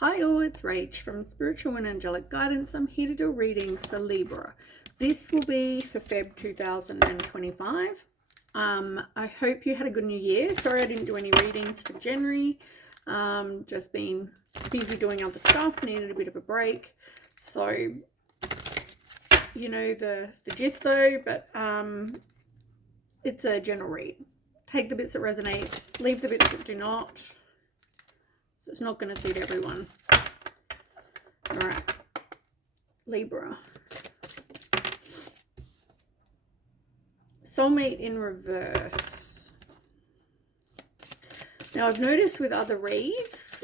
Hi all, it's Rach from Spiritual and Angelic Guidance. I'm here to do a reading for Libra. This will be for Feb 2025. I hope you had a good new year. Sorry I didn't do any readings for January. Just been busy doing other stuff, needed a bit of a break. So, you know the gist though, but it's a general read. Take the bits that resonate, leave the bits that do not. So it's not going to suit everyone. All right, Libra. Soulmate in reverse. Now, I've noticed with other reads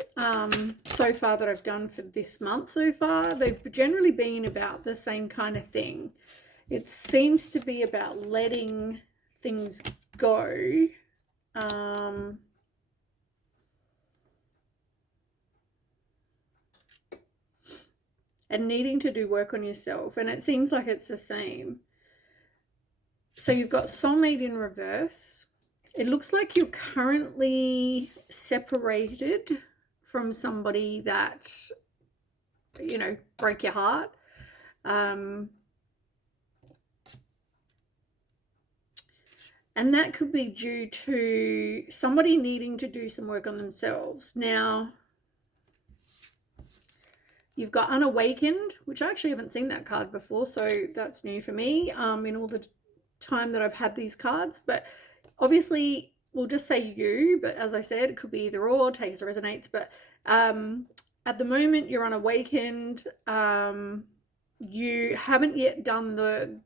so far that I've done for this month so far, they've generally been about the same kind of thing. It seems to be about letting things go. And needing to do work on yourself. And it seems like it's the same. So you've got soulmate in reverse. It looks like you're currently separated from somebody that, you know, broke your heart. And that could be due to somebody needing to do some work on themselves. Now, you've got unawakened, which I actually haven't seen that card before, so that's new for me in all the time that I've had these cards. But obviously, we'll just say you, but as I said, it could be either or, take as it resonates. But at the moment, you're unawakened. You haven't yet done the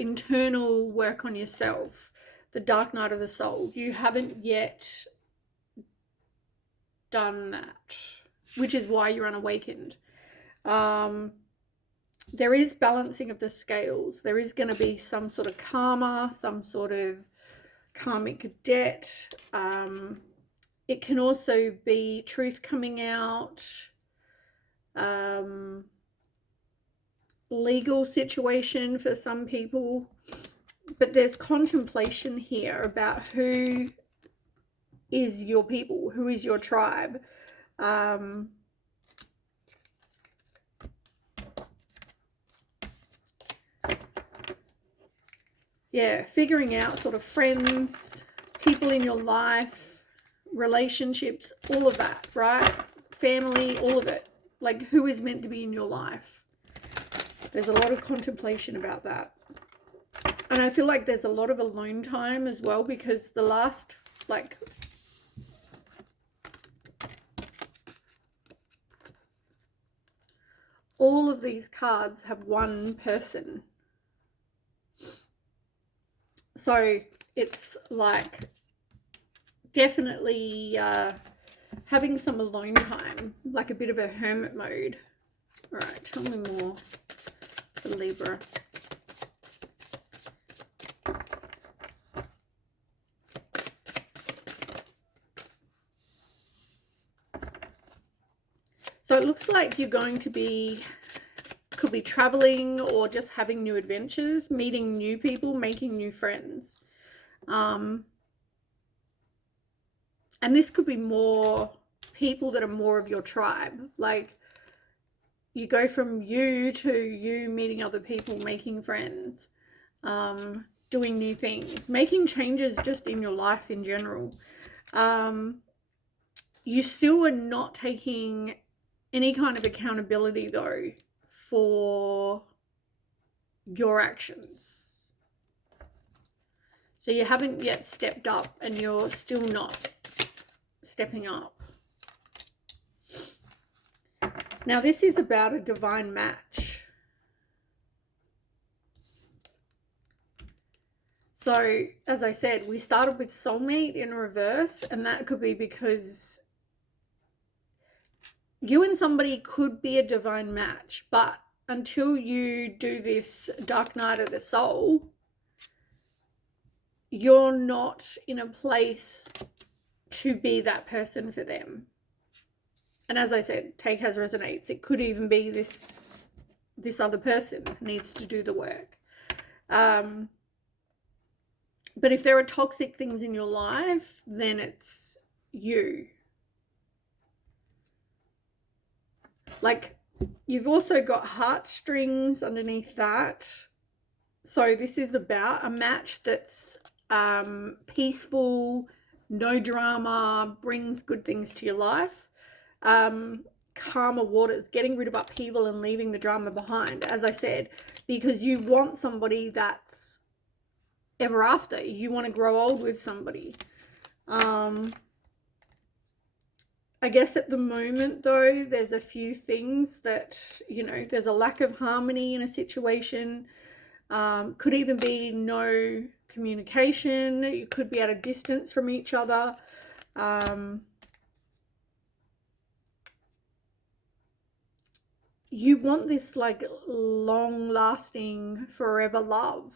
internal work on yourself, the dark night of the soul. You haven't yet done that, which is why you're unawakened. There is balancing of the scales. There is going to be some sort of karma, some sort of karmic debt. It can also be truth coming out, legal situation for some people. But there's contemplation here about who is your people, who is your tribe. Yeah, figuring out sort of friends, people in your life, relationships, all of that, right? Family, all of it. Like, who is meant to be in your life? There's a lot of contemplation about that. And I feel like there's a lot of alone time as well, because the last, like, all of these cards have one person. So it's like definitely having some alone time, like a bit of a hermit mode. All right, tell me more for Libra. So it looks like you're going to be, could be traveling or just having new adventures, meeting new people, making new friends. And this could be more people that are more of your tribe. Like, you go from you to you meeting other people, making friends, doing new things, making changes just in your life in general. You still are not taking any kind of accountability though for your actions. So you haven't yet stepped up, and you're still not stepping up. Now, this is about a divine match. So, as I said, we started with soulmate in reverse, and that could be because you and somebody could be a divine match, but until you do this dark night of the soul, you're not in a place to be that person for them. And as I said, take as resonates. It could even be this other person needs to do the work. But if there are toxic things in your life, then it's you. Like, you've also got heartstrings underneath that. So this is about a match that's peaceful, no drama, brings good things to your life. Calmer waters, getting rid of upheaval and leaving the drama behind, as I said, because you want somebody that's ever after. You want to grow old with somebody. I guess at the moment, though, there's a few things that, you know, there's a lack of harmony in a situation. Could even be no communication. You could be at a distance from each other. You want this like long-lasting, forever love.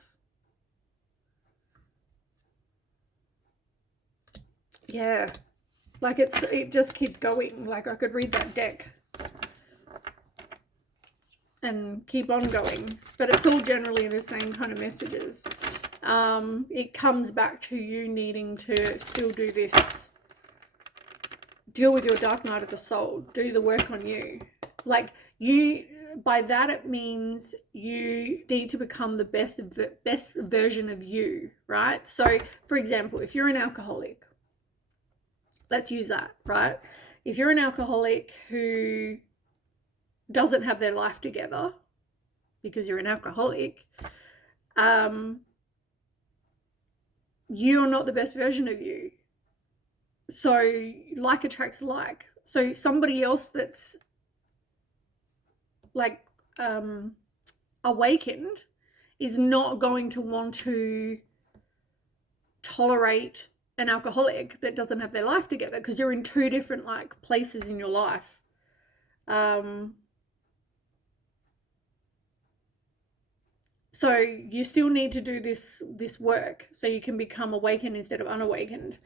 Yeah. Like it just keeps going. Like I could read that deck and keep on going, but it's all generally the same kind of messages. It comes back to you needing to still do this, deal with your dark night of the soul, do the work on you. Like you, by that it means you need to become the best version of you, right? So for example, if you're an alcoholic, let's use that, right? If you're an alcoholic who doesn't have their life together because you're an alcoholic, you're not the best version of you. So like attracts like. So somebody else that's like awakened is not going to want to tolerate an alcoholic that doesn't have their life together, because you're in two different like places in your life. So you still need to do this work so you can become awakened instead of unawakened.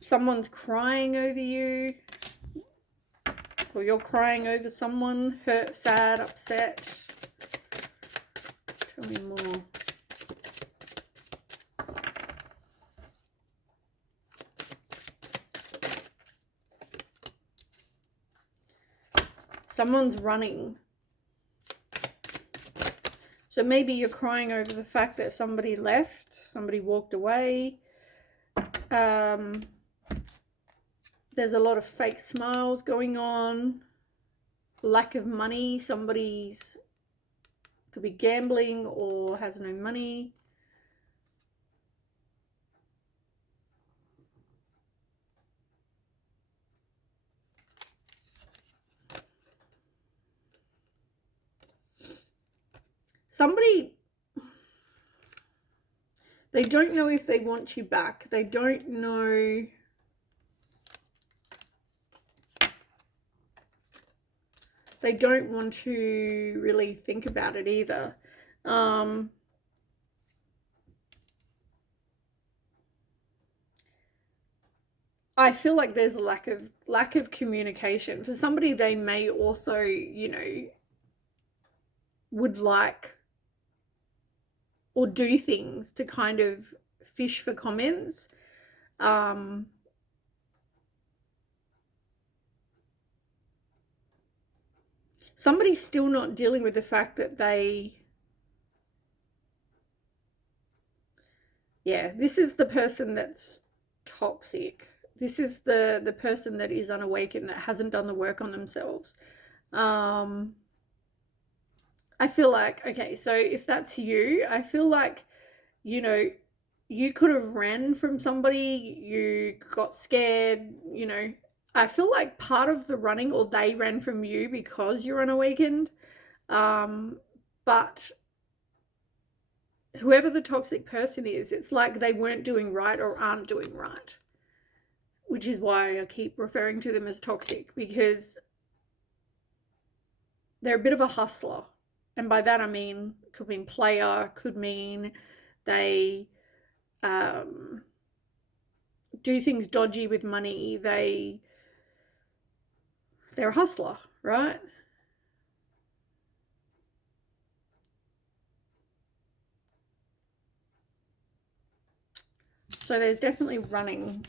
Someone's crying over you, or you're crying over someone, hurt, sad, upset. Tell me more. Someone's running. So maybe you're crying over the fact that somebody left, somebody walked away. There's a lot of fake smiles going on. Lack of money. Somebody's could be gambling or has no money. Somebody, they don't know if they want you back. They don't know. They don't want to really think about it either. I feel like there's a lack of communication. For somebody, they may also, you know, would like or do things to kind of fish for comments. Somebody's still not dealing with the fact that this is the person that's toxic. This is the person that is unawakened, that hasn't done the work on themselves. I feel like, okay, so if that's you, I feel like, you know, you could have ran from somebody, you got scared, you know. I feel like part of the running, or they ran from you because you're unawakened. But whoever the toxic person is, it's like they weren't doing right or aren't doing right, which is why I keep referring to them as toxic, because they're a bit of a hustler. And by that I mean, could mean player, could mean they do things dodgy with money. They're a hustler, right? So there's definitely running.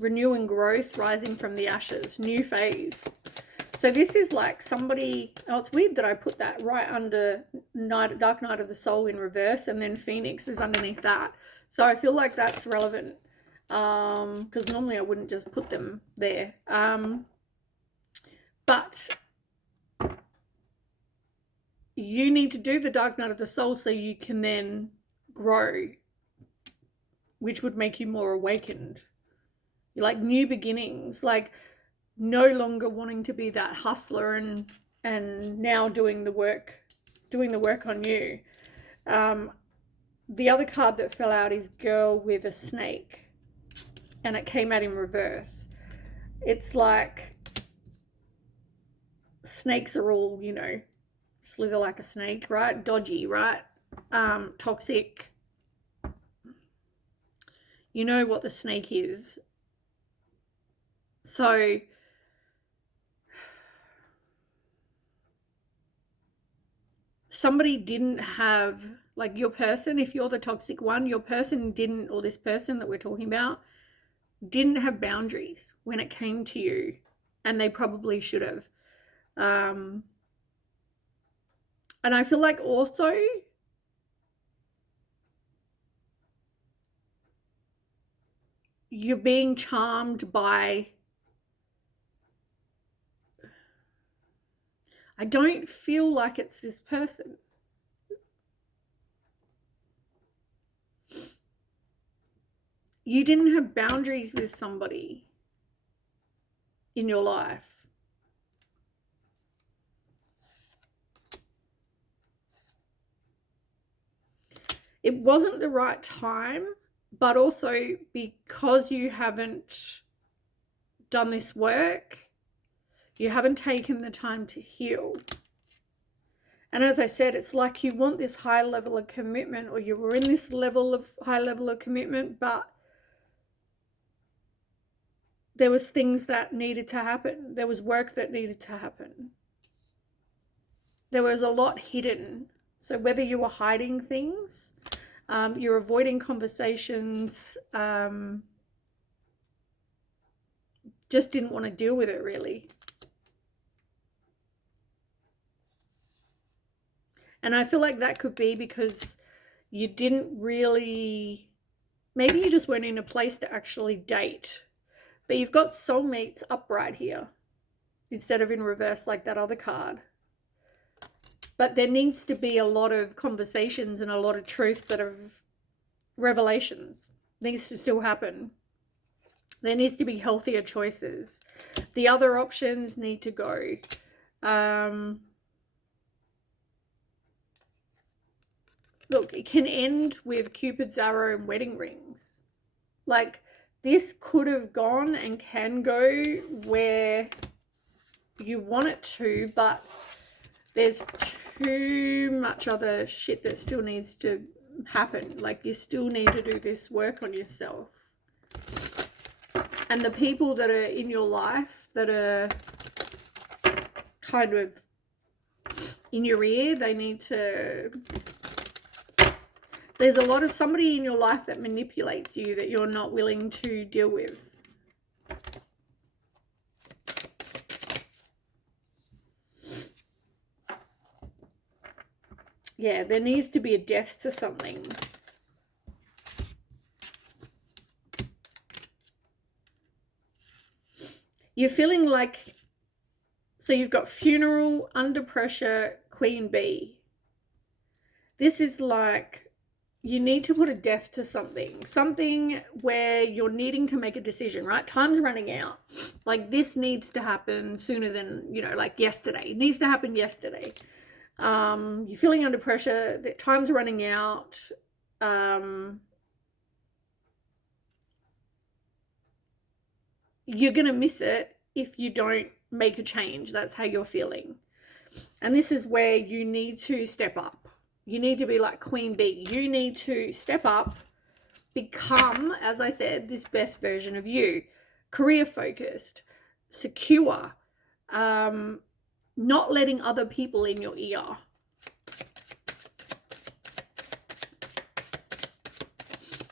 renewing growth, rising from the ashes, new phase. So this is like somebody, oh, it's weird that I put that right under Dark Night of the Soul in reverse, and then Phoenix is underneath that. So I feel like that's relevant, because normally I wouldn't just put them there. But you need to do the Dark Night of the Soul so you can then grow, which would make you more awakened. Like new beginnings, like no longer wanting to be that hustler and now doing the work on you. The other card that fell out is Girl with a Snake, and it came out in reverse. It's like snakes are all, you know, slither like a snake, right? Dodgy, right? Toxic. You know what the snake is. So somebody didn't have, like your person, if you're the toxic one, your person didn't, or this person that we're talking about, didn't have boundaries when it came to you, and they probably should have. And I feel like also you're being charmed by, I don't feel like it's this person. You didn't have boundaries with somebody in your life. It wasn't the right time, but also because you haven't done this work, you haven't taken the time to heal. And as I said, it's like you want this high level of commitment, or you were in this high level of commitment, but there was things that needed to happen. There was work that needed to happen. There was a lot hidden. So whether you were hiding things, you're avoiding conversations, just didn't want to deal with it really. And I feel like that could be because you didn't really, maybe you just weren't in a place to actually date. But you've got soulmates upright here instead of in reverse like that other card. But there needs to be a lot of conversations and a lot of truth that are revelations. Needs to still happen. There needs to be healthier choices. The other options need to go. Look, it can end with Cupid's arrow and wedding rings. Like, this could have gone and can go where you want it to, but there's too much other shit that still needs to happen. Like, you still need to do this work on yourself. And the people that are in your life that are kind of in your ear, they need to... There's a lot of somebody in your life that manipulates you that you're not willing to deal with. Yeah, there needs to be a death to something. You're feeling like, so you've got funeral, under pressure, queen bee. This is like, you need to put a death to something. Something where you're needing to make a decision, right? Time's running out. Like, this needs to happen sooner than, you know, like yesterday. It needs to happen yesterday. You're feeling under pressure. The time's running out. You're going to miss it if you don't make a change. That's how you're feeling. And this is where you need to step up. You need to be like Queen Bee. You need to step up, become, as I said, this best version of you. Career focused, secure, not letting other people in your ear.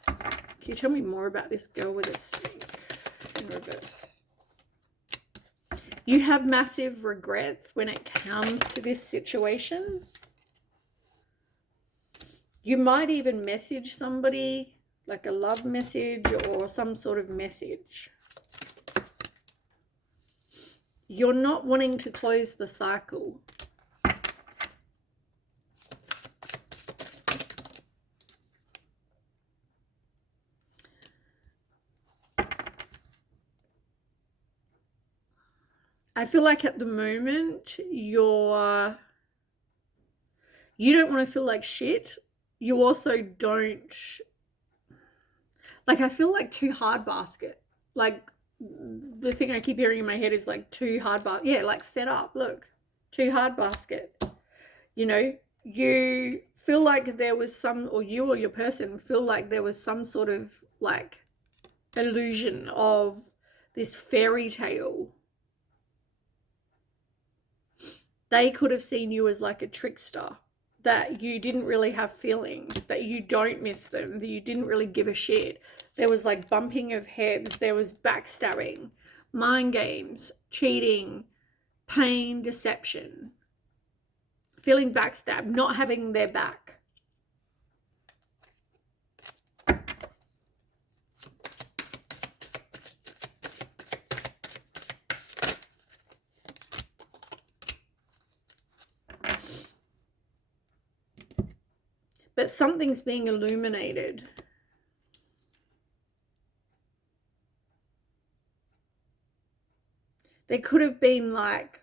Can you tell me more about this girl with a snake? in reverse. You have massive regrets when it comes to this situation. You might even message somebody, like a love message or some sort of message. You're not wanting to close the cycle. I feel like at the moment you don't want to feel like shit. You also don't, like, I feel like too hard basket. Like, the thing I keep hearing in my head is like too hard basket. Yeah, like fed up. Look, too hard basket. You know, you feel like there was some, or you or your person feel like there was some sort of like illusion of this fairy tale. They could have seen you as like a trickster, that you didn't really have feelings, that you don't miss them, that you didn't really give a shit. There was like bumping of heads, there was backstabbing, mind games, cheating, pain, deception, feeling backstabbed, not having their back. But something's being illuminated. There could have been like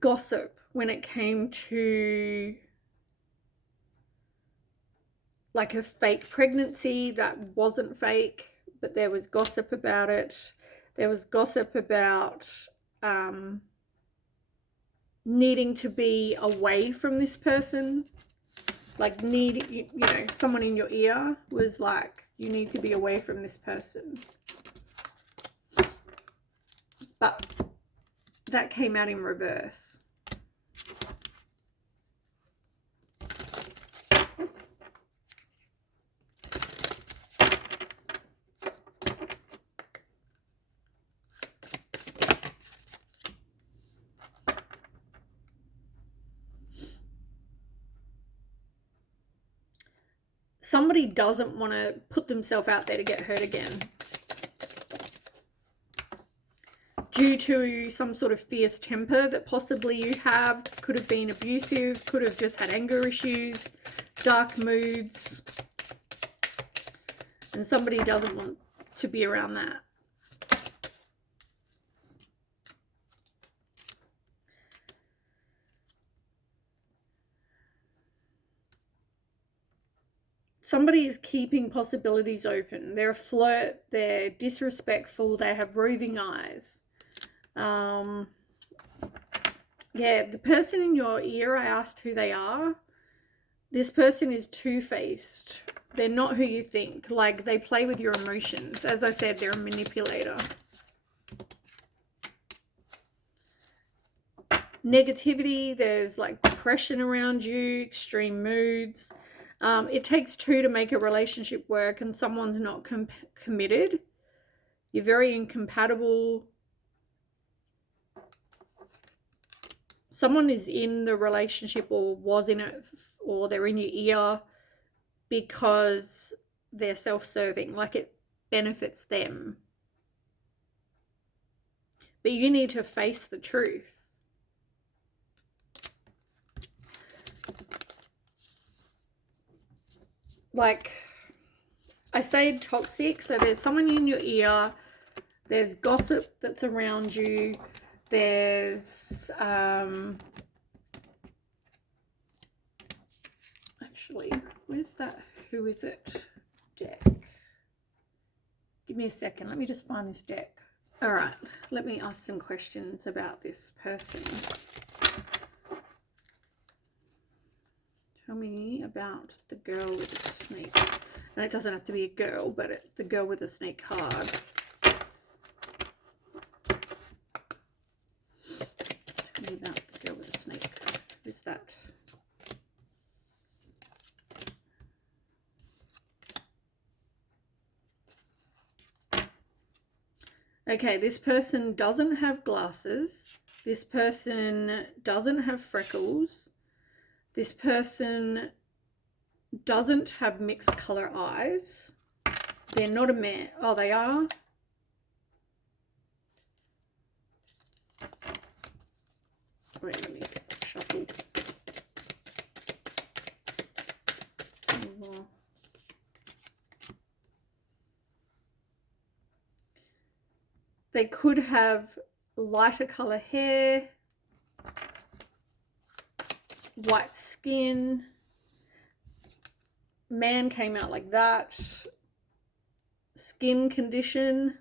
gossip when it came to like a fake pregnancy that wasn't fake, but there was gossip about it. There was gossip about needing to be away from this person. Like you know, someone in your ear was like, you need to be away from this person. But that came out in reverse. Somebody doesn't want to put themselves out there to get hurt again, due to some sort of fierce temper that possibly you have. Could have been abusive, could have just had anger issues, dark moods, and somebody doesn't want to be around that. Somebody is keeping possibilities open. They're a flirt, they're disrespectful, they have roving eyes. Yeah, the person in your ear, I asked who they are. This person is two-faced. They're not who you think. Like, they play with your emotions. As I said, they're a manipulator. Negativity, there's like depression around you, extreme moods. It takes two to make a relationship work, and someone's not committed. You're very incompatible. Someone is in the relationship or was in it, or they're in your ear because they're self-serving, like it benefits them. But you need to face the truth. Like, I say toxic, so there's someone in your ear, there's gossip that's around you, there's actually, where's that who is it deck? Give me a second, let me just find this deck. All right, let me ask some questions about this person. Tell me about the girl with the snake. And it doesn't have to be a girl, but the girl with the snake card. Tell me about the girl with the snake. Who's that? Okay, this person doesn't have glasses. This person doesn't have freckles. This person doesn't have mixed color eyes. They're not a man. Oh, they are. Wait, let me shuffle. They could have lighter color hair, white skin. Man came out like that. Skin condition.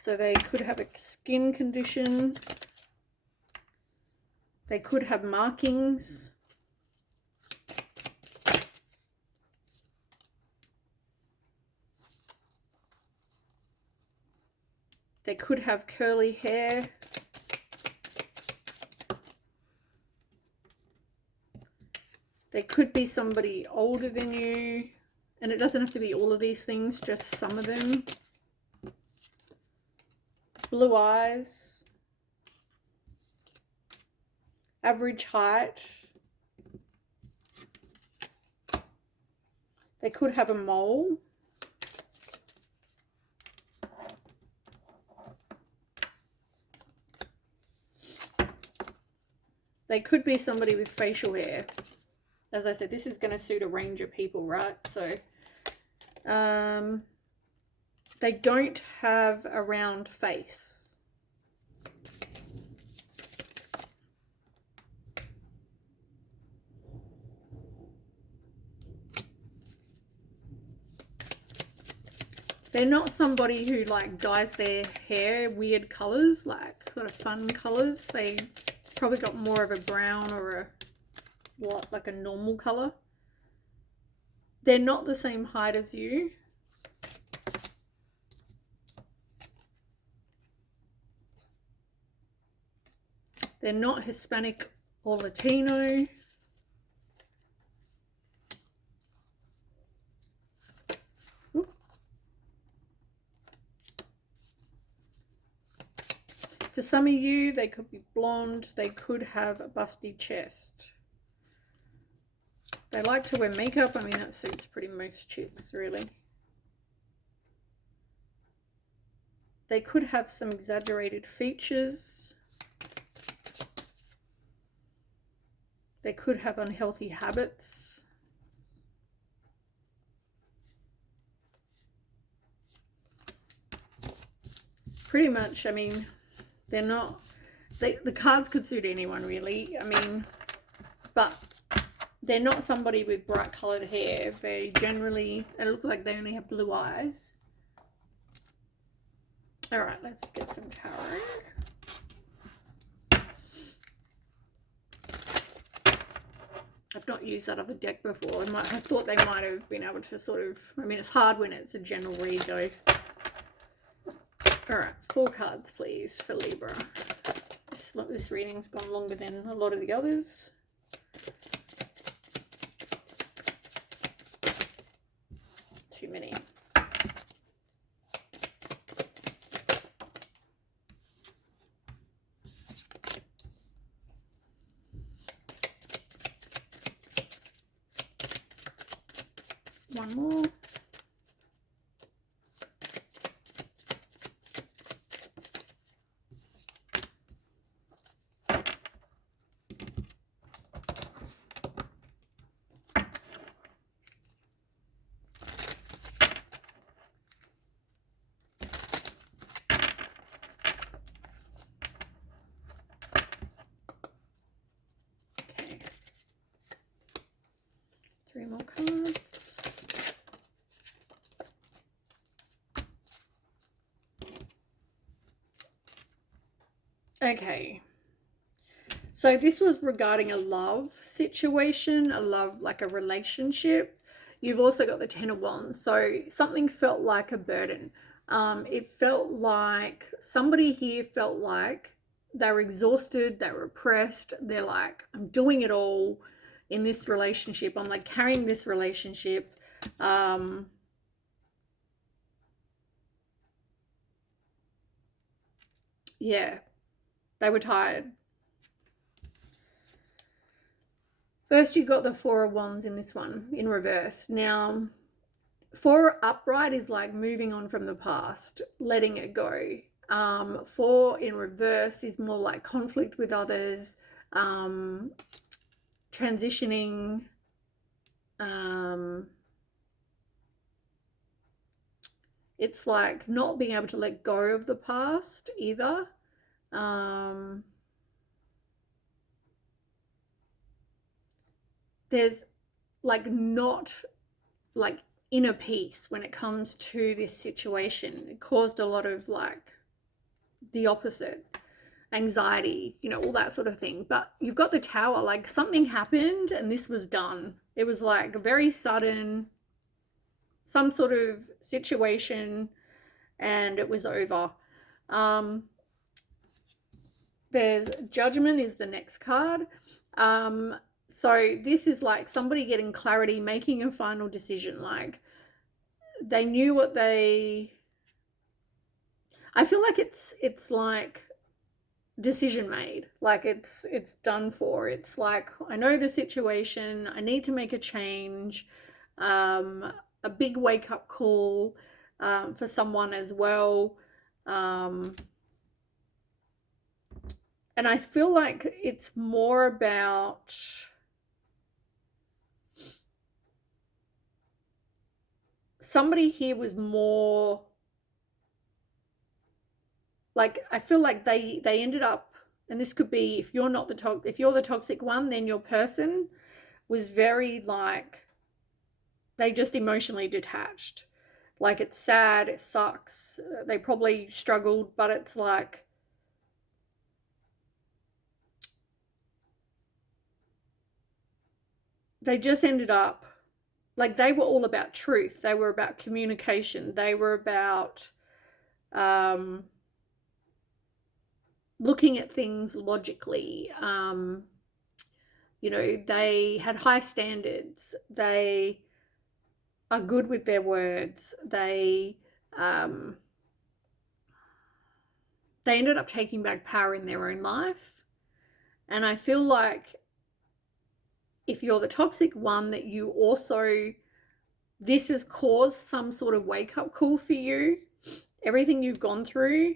So they could have a skin condition. They could have markings. They could have curly hair. They could be somebody older than you. And it doesn't have to be all of these things, just some of them. Blue eyes. Average height. They could have a mole. They could be somebody with facial hair. As I said, this is going to suit a range of people, right? So, they don't have a round face. They're not somebody who like dyes their hair weird colors, like sort of fun colors. They probably got more of a brown or a what, like a normal color. They're not the same height as you. They're not Hispanic or Latino. For some of you, they could be blonde. They could have a busty chest. They like to wear makeup. I mean, that suits pretty most chicks, really. They could have some exaggerated features. They could have unhealthy habits. Pretty much, I mean, they're not, the cards could suit anyone, really. I mean, but they're not somebody with bright coloured hair. They generally, they look like they only have blue eyes. All right, let's get some tarot. I've not used that other deck before. I thought they might have been able to sort of, I mean, it's hard when it's a general read though. All right, 4 cards, please, for Libra. This reading's gone longer than a lot of the others. Too many. One more. Okay. 3 more cards. Okay, so this was regarding a love situation, like a relationship. You've also got the 10 of Wands, so something felt like a burden. It felt like somebody here felt like they were exhausted, they were oppressed. They're like, I'm doing it all in this relationship. I'm like carrying this relationship. Yeah, they were tired. First, you got the Four of Wands in this one, in reverse. Now, Four upright is like moving on from the past, letting it go. Four in reverse is more like conflict with others, transitioning, it's like not being able to let go of the past either. There's like not like inner peace when it comes to this situation. It caused a lot of like the opposite, anxiety, you know, all that sort of thing. But you've got the Tower, like something happened and this was done. It was like very sudden, some sort of situation, and it was over. There's Judgment is the next card. So this is like somebody getting clarity, making a final decision. Like they knew what they, I feel like it's like decision made, like it's done for. It's like, I know the situation, I need to make a change, a big wake-up call for someone as well. And I feel like it's more about somebody here was more like, I feel like they ended up, and this could be, if you're not the if you're the toxic one, then your person was very like, they just emotionally detached. Like it's sad, it sucks, they probably struggled, but it's like they just ended up like, they were all about truth, they were about communication, they were about looking at things logically. You know, they had high standards, they are good with their words, they ended up taking back power in their own life. And I feel like if you're the toxic one, that you also, this has caused some sort of wake-up call for you. Everything you've gone through,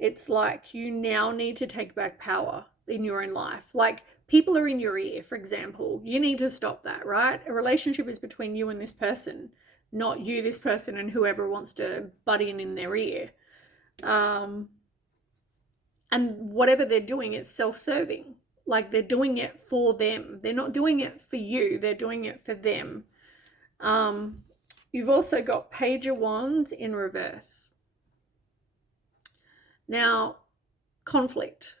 it's like you now need to take back power in your own life. Like people are in your ear, for example. You need to stop that, right? A relationship is between you and this person, not you, this person, and whoever wants to butt in their ear. And whatever they're doing, it's self-serving. Like they're doing it for them. They're not doing it for you. They're doing it for them. You've also got Page of Wands in reverse. Now, conflict,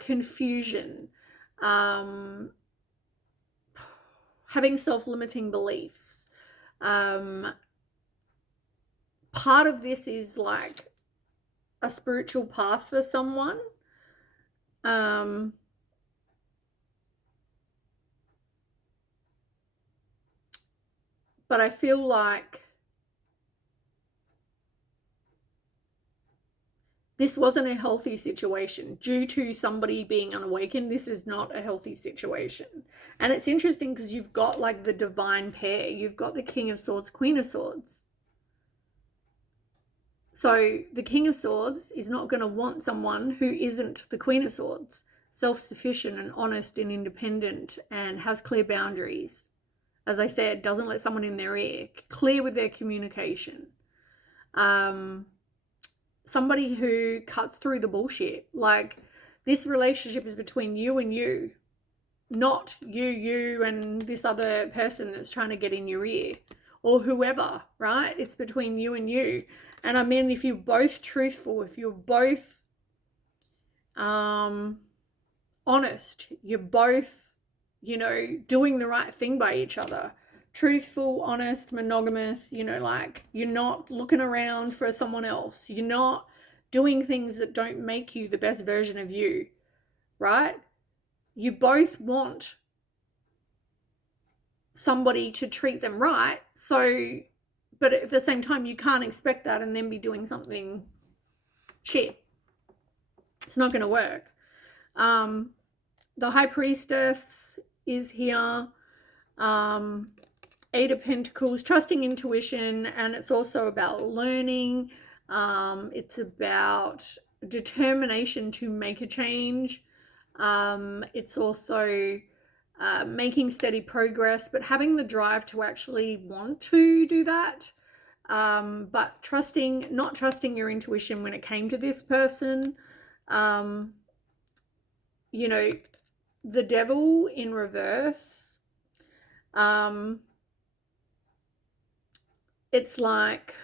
confusion, having self-limiting beliefs. Part of this is like a spiritual path for someone. But I feel like this wasn't a healthy situation due to somebody being unawakened. This is not a healthy situation. And it's interesting because you've got like the divine pair. You've got the King of Swords, Queen of Swords. So the King of Swords is not going to want someone who isn't the Queen of Swords, self-sufficient and honest and independent and has clear boundaries. As I said, doesn't let someone in their ear, clear with their communication. Somebody who cuts through the bullshit. Like this relationship is between you and you, not you and this other person that's trying to get in your ear or whoever, right? It's between you and you. And I mean, if you're both truthful, if you're both honest, you're both, you know, doing the right thing by each other, truthful, honest, monogamous, you know, like you're not looking around for someone else. You're not doing things that don't make you the best version of you, right? You both want somebody to treat them right. So, but at the same time, you can't expect that and then be doing something shit. It's not going to work. The High Priestess is here. 8 of Pentacles, trusting intuition, and it's also about learning. It's about determination to make a change. It's also making steady progress, but having the drive to actually want to do that. But not trusting your intuition when it came to this person. You know, the Devil in reverse. It's like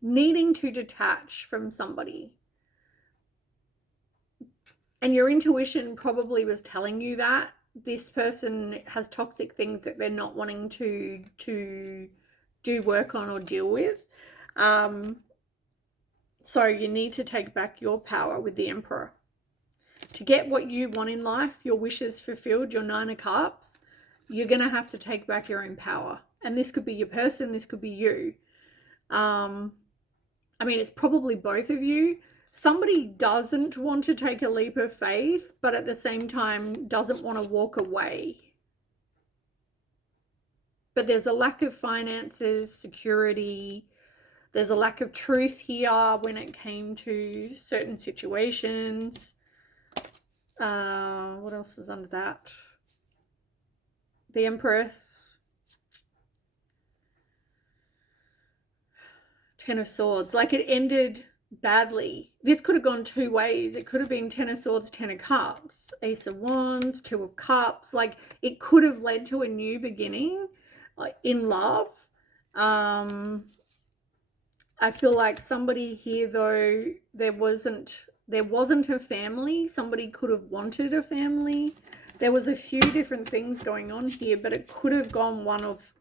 needing to detach from somebody. And your intuition probably was telling you that this person has toxic things that they're not wanting to do work on or deal with. So you need to take back your power with the Emperor. To get what you want in life, your wishes fulfilled, your 9 of Cups, you're going to have to take back your own power. And this could be your person, this could be you. I mean, it's probably both of you. Somebody doesn't want to take a leap of faith, but at the same time doesn't want to walk away. But there's a lack of finances, security. There's a lack of truth here when it came to certain situations. What else is under that? The Empress. 10 of Swords. Like, it ended badly. This could have gone 2 ways. It could have been 10 of Swords, 10 of Cups, Ace of Wands, 2 of Cups. Like, it could have led to a new beginning in love. I feel like somebody here, though, there wasn't a family. Somebody could have wanted a family. There was a few different things going on here, but it could have gone one of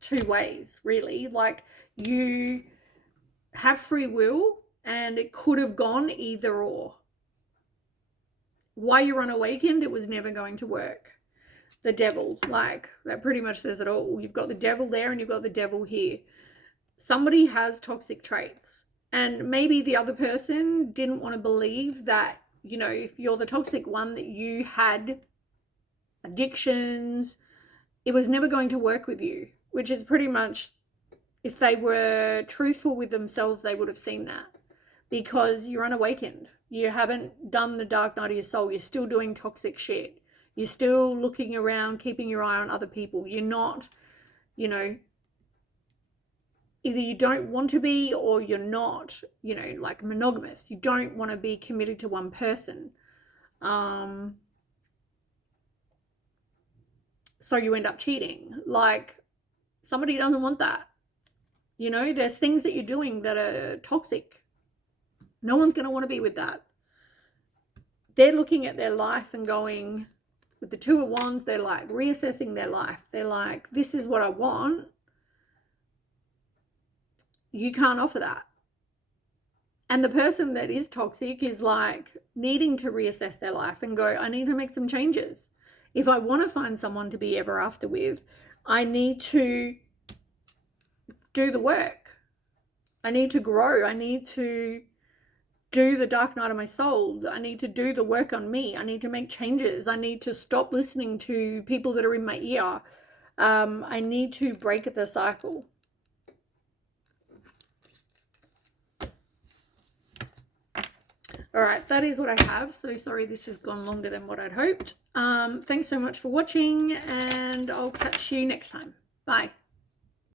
2 ways, really. Like, you have free will, and it could have gone either or. Why you're unawakened, it was never going to work. The Devil, like, that pretty much says it all. You've got the Devil there and you've got the Devil here. Somebody has toxic traits, and maybe the other person didn't want to believe that, you know, if you're the toxic one, that you had addictions. It was never going to work with you, which is pretty much, if they were truthful with themselves, they would have seen that, because you're unawakened. You haven't done the dark night of your soul. You're still doing toxic shit. You're still looking around, keeping your eye on other people. You're not, you know, either you don't want to be, or you're not, you know, like monogamous. You don't want to be committed to one person. So you end up cheating. Like, somebody doesn't want that. You know, there's things that you're doing that are toxic. No one's going to want to be with that. They're looking at their life and going, with the 2 of Wands, they're like reassessing their life. They're like, this is what I want. You can't offer that. And the person that is toxic is like needing to reassess their life and go, I need to make some changes. If I want to find someone to be ever after with, I need to do the work. I need to grow. I need to do the dark night of my soul. I need to do the work on me. I need to make changes. I need to stop listening to people that are in my ear. I need to break the cycle. All right, that is what I have. So sorry this has gone longer than what I'd hoped. Thanks so much for watching, and I'll catch you next time. Bye.